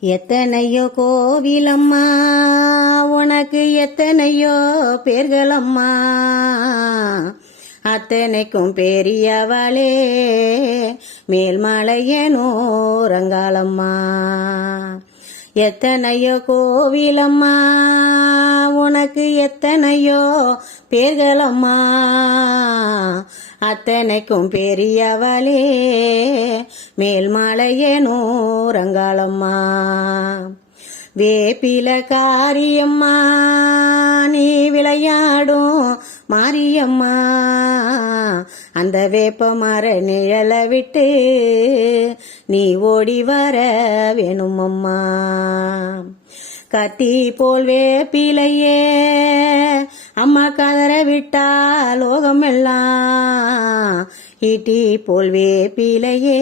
எத்தனையோ கோவிலம்மா உனக்கு எத்தனையோ பேர்களம்மா. அத்தனைக்கும் பெரியவளே மேல்மலையனோரங்காலம்மா எத்தனையோ கோவிலம்மா உனக்கு எத்தனையோ பேர்களம்மா. அத்தனைக்கும் பெரியவளே மேல்மலையனோரங்காலம்மா வேப்பில காரியம்மா நீ விளையாடும் மாரியம்மா. அந்த வேப்ப மர நிழலை விட்டு நீ ஓடி வர வேணுமம்மா கத்தி போல் வேப்பிலையே அம்மா கதற விட்டா லோகமெல்லாம். ஈட்டி போல் வேப்பிலையே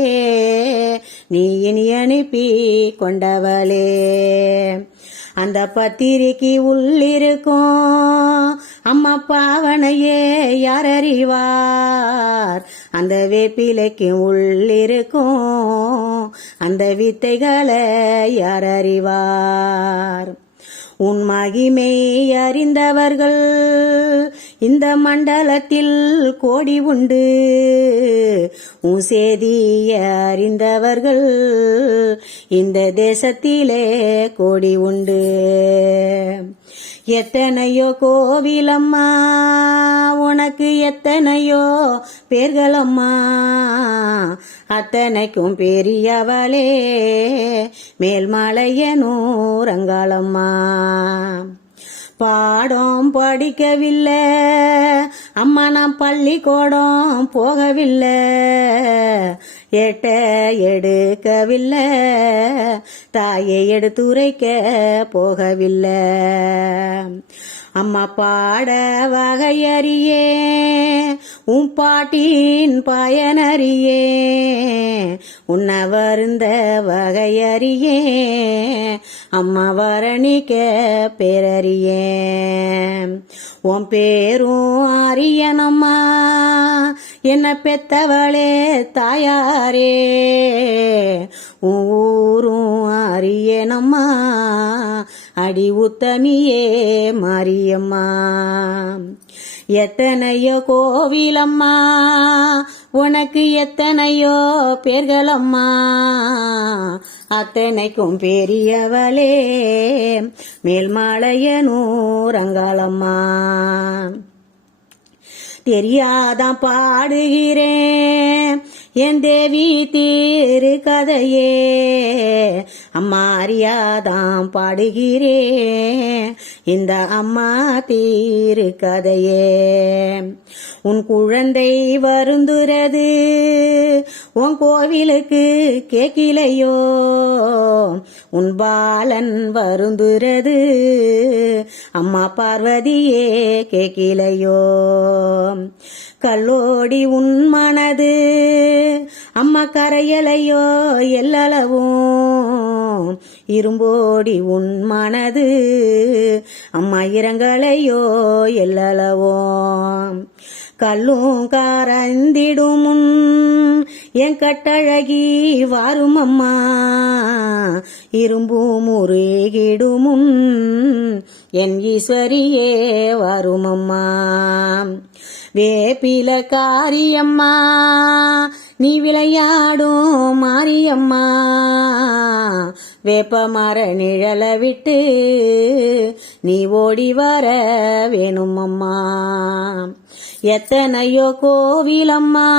நீ இனி அனுப்பி கொண்டவளே. அந்த பத்திரிக்கை உள்ளிருக்கும். அம்மா பாவனையே யார் அறிவார்? அந்த வேப்பிலைக்கு உள்ளிருக்கும். அந்த வித்தைகளை யார் அறிவார்? உன் மகிமை அறிந்தவர்கள் இந்த மண்டலத்தில் கோடி உண்டு. உன் சேதிய அறிந்தவர்கள் இந்த தேசத்திலே கோடி உண்டு. எத்தனையோ கோவிலம்மா உனக்கு எத்தனையோ பேர்களம்மா. அத்தனைக்கும் பெரியவளே மேல்மலையனூரங்காலம்மா பாடம் படிக்கவில்லை. அம்மா நான் பள்ளிக்கூடம் போகவில்லை. எட்ட எடுக்கவில்லை. தாயை எடுத்துரைக்க போகவில்லை. அம்மா பாட வகையறியே. உன் பாட்டின் பயனறியே. உன்னை வருந்த வகையறியே. அம்மா வரணிக்க பேரறியே. உன் பேரும் அரியனம்மா என்ன பெத்தவளே தாயாரே. உன் ஊரும் அரியனம்மா அடி உத்தமியே மாரியம்மா. எத்தனையோ கோவிலம்மா உனக்கு எத்தனையோ பேர்களம்மா. அத்தனைக்கும் பெரியவளே. மேல்மலையனூரங்காலம்மா தெரியாதான் பாடுகிறேன். என் தேவி தீரு கதையே. அம்மா அறியாதாம் பாடுகிறே. இந்த அம்மா தீரு கதையே. உன் குழந்தை வருந்துறது உன் கோவிலுக்கு கேக்கிலையோ. உன் பாலன் வருந்துறது அம்மா பார்வதியே கேக்கிலையோ. கல்லோடி உன் மனது அம்மா கரையலையோ எல்லளவும் இரும்போடி உன் மனது. அம்மா இரங்கலையோ எல்லளவோ கல்லும் காரந்திடும் என் கட்டழகி வாரும் அம்மா. இரும்பும் முருகிடுமுன் என் ஈஸ்வரியே வரும் அம்மா. வேப்பில காரியம்மா நீ விளையாடும் மாரியம்மா. வேப்ப மர நிழலை விட்டு நீ ஓடி வர வேணுமம்மா. எத்தனையோ கோவிலம்மா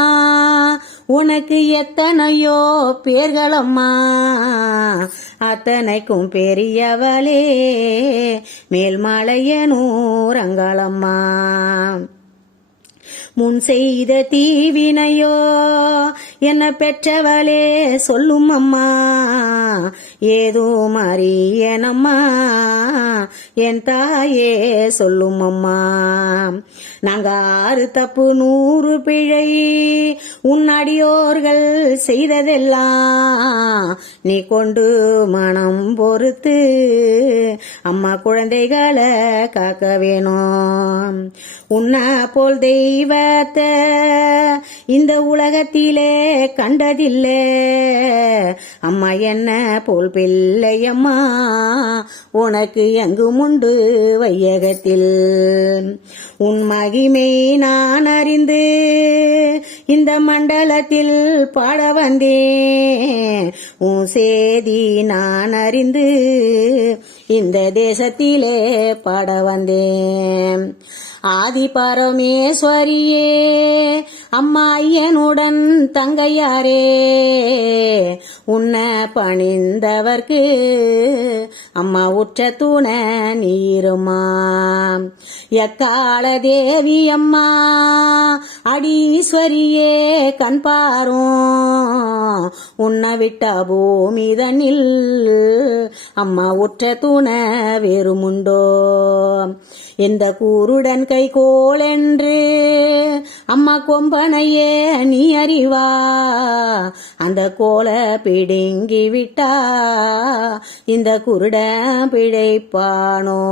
உனக்கு எத்தனையோ பேர்களம்மா. அத்தனைக்கும் பெரியவளே மேல்மலையனூரங்காலம்மா முன் செய்த தீவினையோ என்ன பெற்றவளே சொல்லும் அம்மா. ஏதோ மாறியனம்மா என் தாயே சொல்லும் அம்மா. நாங்க ஆறு தப்பு நூறு பிழை. உன் அடியோர்கள் செய்ததெல்லாம் நீ கொண்டு மனம் பொறுத்து அம்மா குழந்தைகளை காக்க வேணும். உன்ன போல் தெய்வத்தை இந்த உலகத்திலே கண்டதில்லை. அம்மா என்ன போல் பிள்ளையம்மா உனக்கு எங்கும் உண்டு வையகத்தில். உன் மகிமை நான் அறிந்து இந்த மண்டலத்தில் பாட வந்தேன். உன் சேதி நான் அறிந்து இந்த தேசத்திலே பாட வந்தேன். ஆதி பரமேஸ்வரியே அம்மா ஐயனுடன் தங்கையாரே உன்னை பணிந்தவர்க்கு அம்மா உற்ற துண நீருமா? எக்கால தேவி அம்மா அடீஸ்வரியே கண் பாரும். உன்னை விட்ட பூமிதனில் அம்மா உற்ற துணை வேறுமுண்டோ. எந்த கூருடன் கை கோளென்று அம்மா கொம்பனையே நீ அறிவா. அந்த கோல பிடுங்கி விட்டா இந்த குருட பிழைப்பானோ.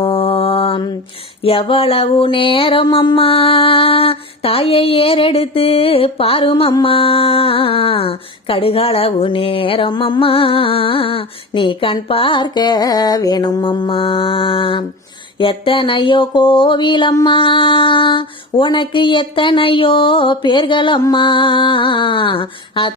எவ்வளவு நேரம் அம்மா தாயை ஏறெடுத்து பாரும் அம்மா. கடுகளவு நேரம் அம்மா. நீ கண் பார்க்க வேணும் அம்மா. எத்தனையோ கோவிலம்மா உனக்கு எத்தனையோ பேர்களம்மா